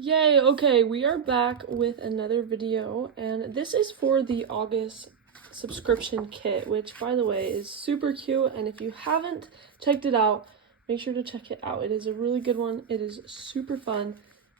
Yay, okay, we are back with another video, and this is for the August subscription kit, which, by the way, is super cute, and if you haven't checked it out, make sure to check it out. It is a really good one, it is super fun,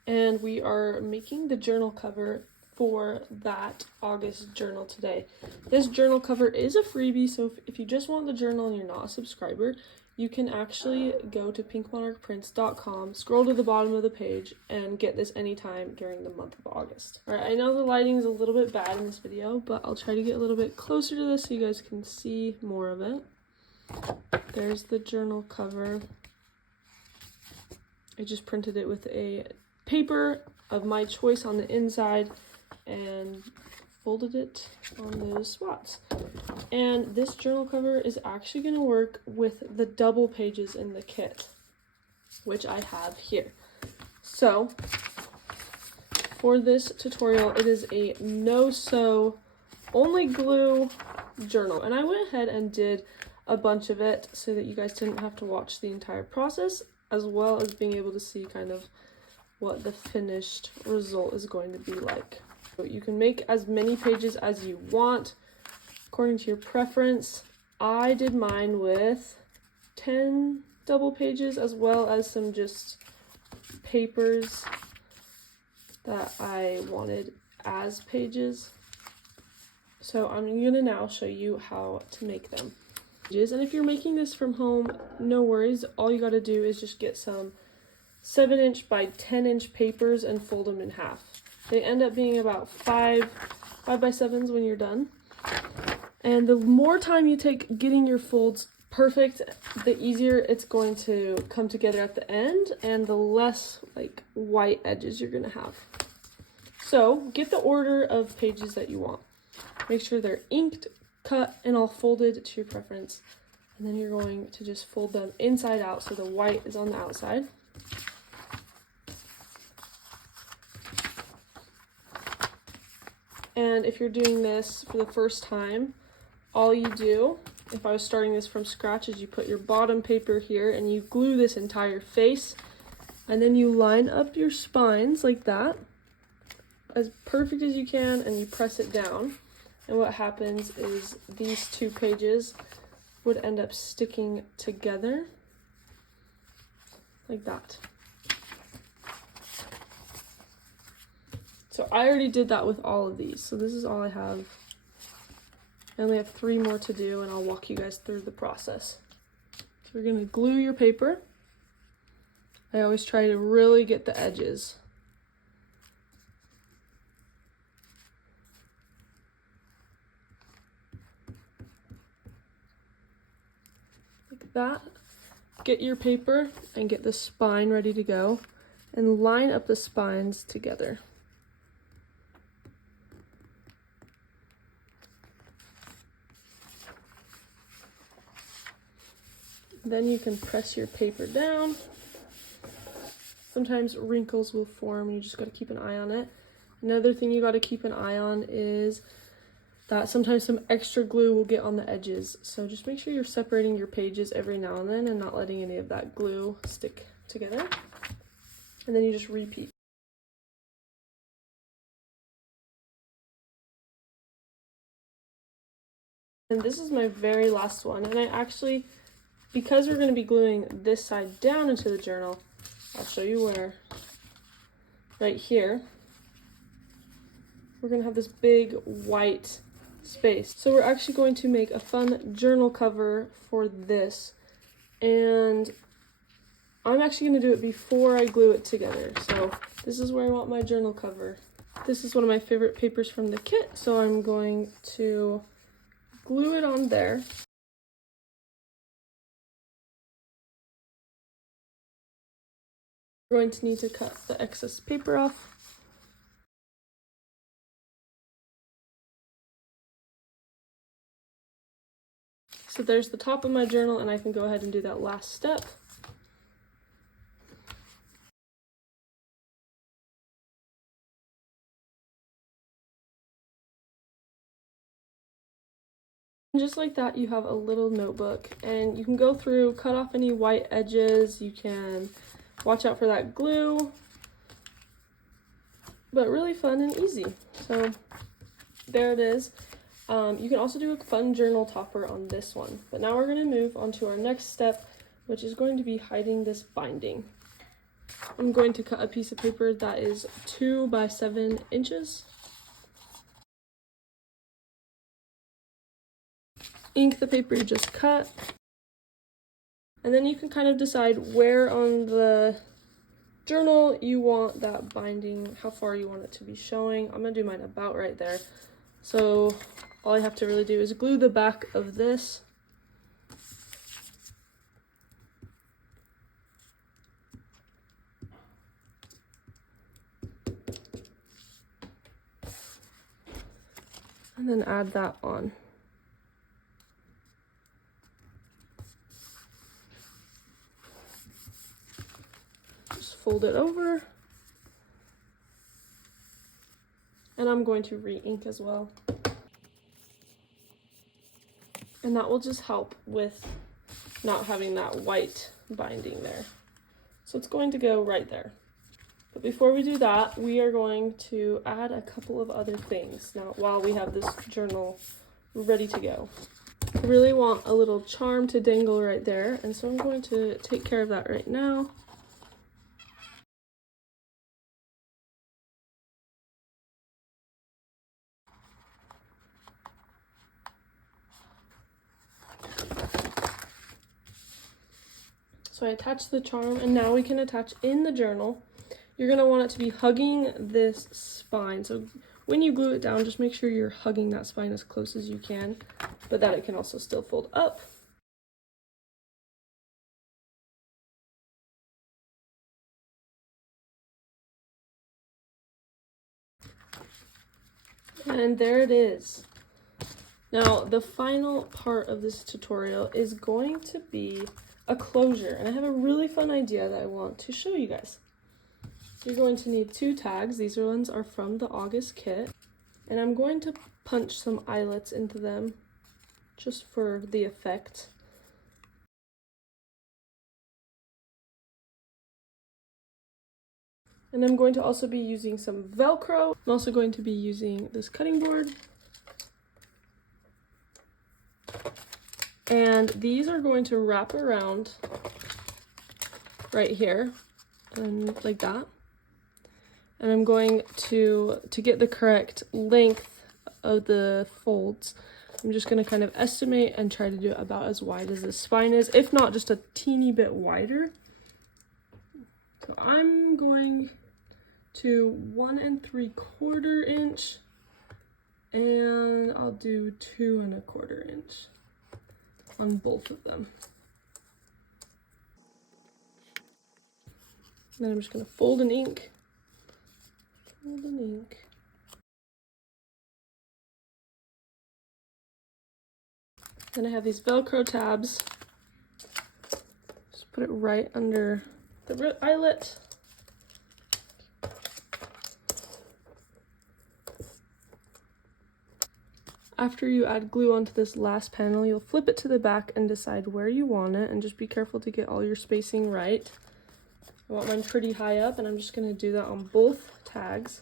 and we are making the journal cover for that August journal today. This journal cover is a freebie, so if you just want the journal and you're not a subscriber, you can actually go to pinkmonarchprints.com, scroll to the bottom of the page, and get this anytime during the month of August. Alright, I know the lighting is a little bit bad in this video, but I'll try to get a little bit closer to this so you guys can see more of it. There's the journal cover. I just printed it with a paper of my choice on the inside and folded it on those spots. And this journal cover is actually going to work with the double pages in the kit, which I have here. So for this tutorial, it is a no-sew, only glue journal, and I went ahead and did a bunch of it so that you guys didn't have to watch the entire process, as well as being able to see kind of what the finished result is going to be like. So you can make as many pages as you want according to your preference. I did mine with 10 double pages, as well as some just papers that I wanted as pages. So I'm gonna now show you how to make them. And if you're making this from home, no worries. All you gotta do is just get some 7" by 10" papers and fold them in half. They end up being about 5 by 7s when you're done. And the more time you take getting your folds perfect, the easier it's going to come together at the end, and the less like white edges you're gonna have. So get the order of pages that you want. Make sure they're inked, cut, and all folded to your preference. And then you're going to just fold them inside out so the white is on the outside. And if you're doing this for the first time, all you do, if I was starting this from scratch, is you put your bottom paper here and you glue this entire face, and then you line up your spines like that, as perfect as you can, and you press it down. And what happens is these two pages would end up sticking together like that. So I already did that with all of these, so this is all I have. I only have 3 more to do, and I'll walk you guys through the process. So we're gonna glue your paper. I always try to really get the edges. Like that. Get your paper and get the spine ready to go, and line up the spines together. Then you can press your paper down. Sometimes wrinkles will form and you just got to keep an eye on it. Another thing you got to keep an eye on is that sometimes some extra glue will get on the edges. So just make sure you're separating your pages every now and then and not letting any of that glue stick together. And then you just repeat. And this is my very last one, and I actually, because we're going to be gluing this side down into the journal, I'll show you where. Right here, we're going to have this big white space. So we're actually going to make a fun journal cover for this, and I'm actually going to do it before I glue it together. So this is where I want my journal cover. This is one of my favorite papers from the kit, so I'm going to glue it on there. We're going to need to cut the excess paper off. So there's the top of my journal, and I can go ahead and do that last step. And just like that, you have a little notebook, and you can go through, cut off any white edges, you can watch out for that glue, but really fun and easy. So there it is. You can also do a fun journal topper on this one. But now we're going to move on to our next step, which is going to be hiding this binding. I'm going to cut a piece of paper that is 2 by 7 inches. Ink the paper you just cut. And then you can kind of decide where on the journal you want that binding, how far you want it to be showing. I'm going to do mine about right there. So all I have to really do is glue the back of this. And then add that on. Just fold it over. And I'm going to re-ink as well. And that will just help with not having that white binding there. So it's going to go right there. But before we do that, we are going to add a couple of other things now while we have this journal ready to go. I really want a little charm to dangle right there, and so I'm going to take care of that right now. So I attached the charm, and now we can attach in the journal. You're going to want it to be hugging this spine. So when you glue it down, just make sure you're hugging that spine as close as you can, but that it can also still fold up. And there it is. Now, the final part of this tutorial is going to be a closure, and I have a really fun idea that I want to show you guys. You're going to need 2 tags. These ones are from the August kit, and I'm going to punch some eyelets into them just for the effect. And I'm going to also be using some Velcro. I'm also going to be using this cutting board. And these are going to wrap around right here, and like that. And I'm going to get the correct length of the folds, I'm just going to kind of estimate and try to do it about as wide as the spine is, if not just a teeny bit wider. So I'm going to 1 3/4 inch, and I'll do 2 1/4 inch on both of them. And then I'm just going to fold and ink. Fold and ink. Then I have these Velcro tabs. Just put it right under the eyelet. After you add glue onto this last panel, you'll flip it to the back and decide where you want it, and just be careful to get all your spacing right. I want mine pretty high up, and I'm just going to do that on both tags.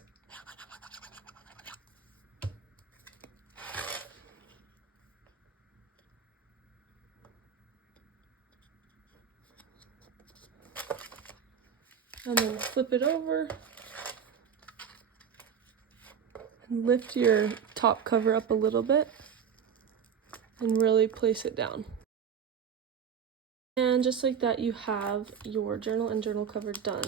And then flip it over and lift your top cover up a little bit and really place it down. And just like that, you have your journal and journal cover done.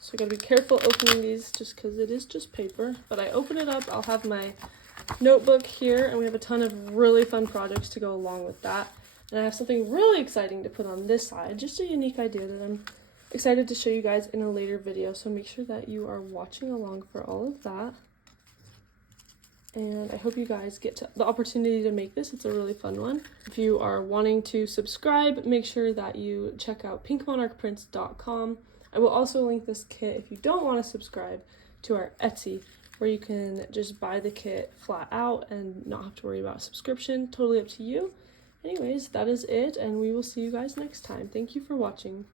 So you gotta be careful opening these just because it is just paper. But I open it up, I'll have my notebook here, and we have a ton of really fun projects to go along with that. And I have something really exciting to put on this side, just a unique idea that I'm excited to show you guys in a later video. So make sure that you are watching along for all of that. And I hope you guys get the opportunity to make this. It's a really fun one. If you are wanting to subscribe, make sure that you check out pinkmonarchprints.com. I will also link this kit if you don't want to subscribe to our Etsy, where you can just buy the kit flat out and not have to worry about a subscription. Totally up to you. Anyways, that is it, and we will see you guys next time. Thank you for watching.